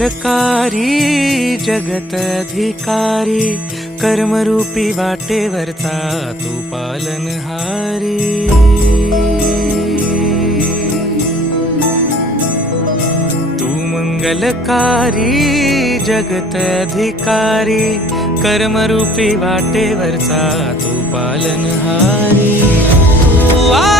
मंगलकारी जगत अधिकारी, कर्मरूपी वाटेवरचा तू पालनहारी। तू मंगलकारी जगत अधिकारी, कर्मरूपी वाटेवरचा तू पालनहारी। तू